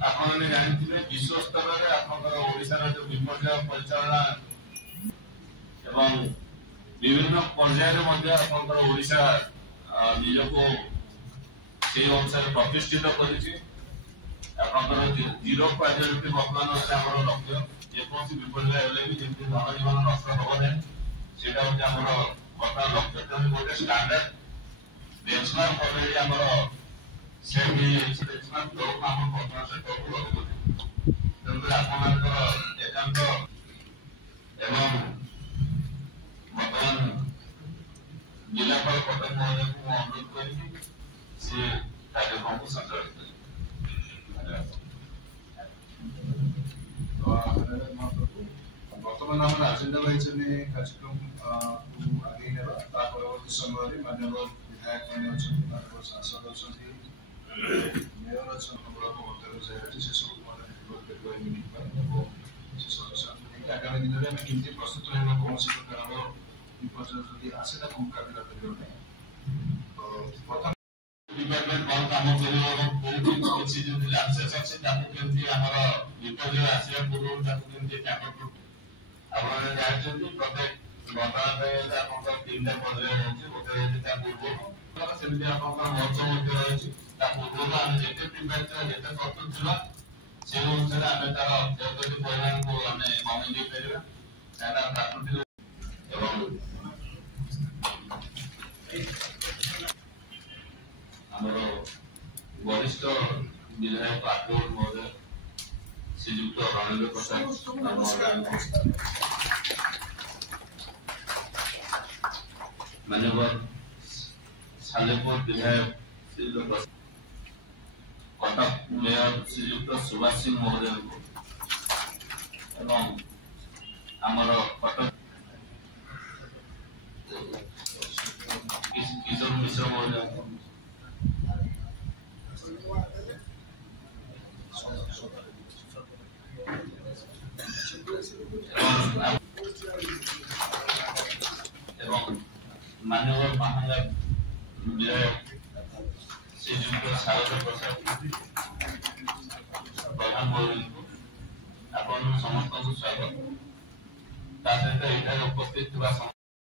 आपने जानते विश्व स्तर में ओडिशार जो विपर्य परिचालना एवं विभिन्न पर्यायर ओडिशा निजको से अनुसार प्रतिष्ठित कर जीरो क्वालिटी वर्तमान लक्ष्य जेकोसी विपर्य जमी धन जीवन नष्ट हम ना से बर्तमान लक्ष्य गोटे स्टैंडर्ड बेंचमार्क अलरेडी आमर सेट हो बेंचमार्क तो हम बर्तमान से टॉप लगो तेणुकर आपनकर एकांत एवं बर्तमान जिलापाल कटक महोदय को अनुरोध करी से कार्यक्रम को संचालित बर्तमान आम एजेंडा रही कार्यक्रम को आगे नेबा परवर्ती समय माननीय विधायक मैंने सांसद अच्छा मेयर अच्छा से सब आगामी दिन में केमती प्रस्तुत रहा कौन प्रकार विपर्य आसे मुकाबला करने डिपार्टमेंट कौन काम कर लाइसेंस अच्छे विपर्य आसवा पूर्व टैकल आपने जानते प्रत्येक बर्तमान तीन पर्याय रही गोटे पूर्व सेमती महोत्सव रही पूर्व आम जिते प्रिपेयर जिते प्रस्तुत था से अनुसार आम तार क्षयक्षति परिमाण को आम कमी पार प्राकृतिक वरिष्ठ विधायक आठवड़ महोदय श्रीयुक्त रणेंद्र प्रसाद माननीय सालेपुर विधायक श्रीयुक्त कटक मेयर श्रीयुक्त सुभाष सिंह महोदय एवं आमर कटक किशोर मिश्र महोदय माननीय महांगा विधायक श्रीयुक्त सागर प्रसाद प्रधान महोदय को समस्त स्वागत सहित उपस्थित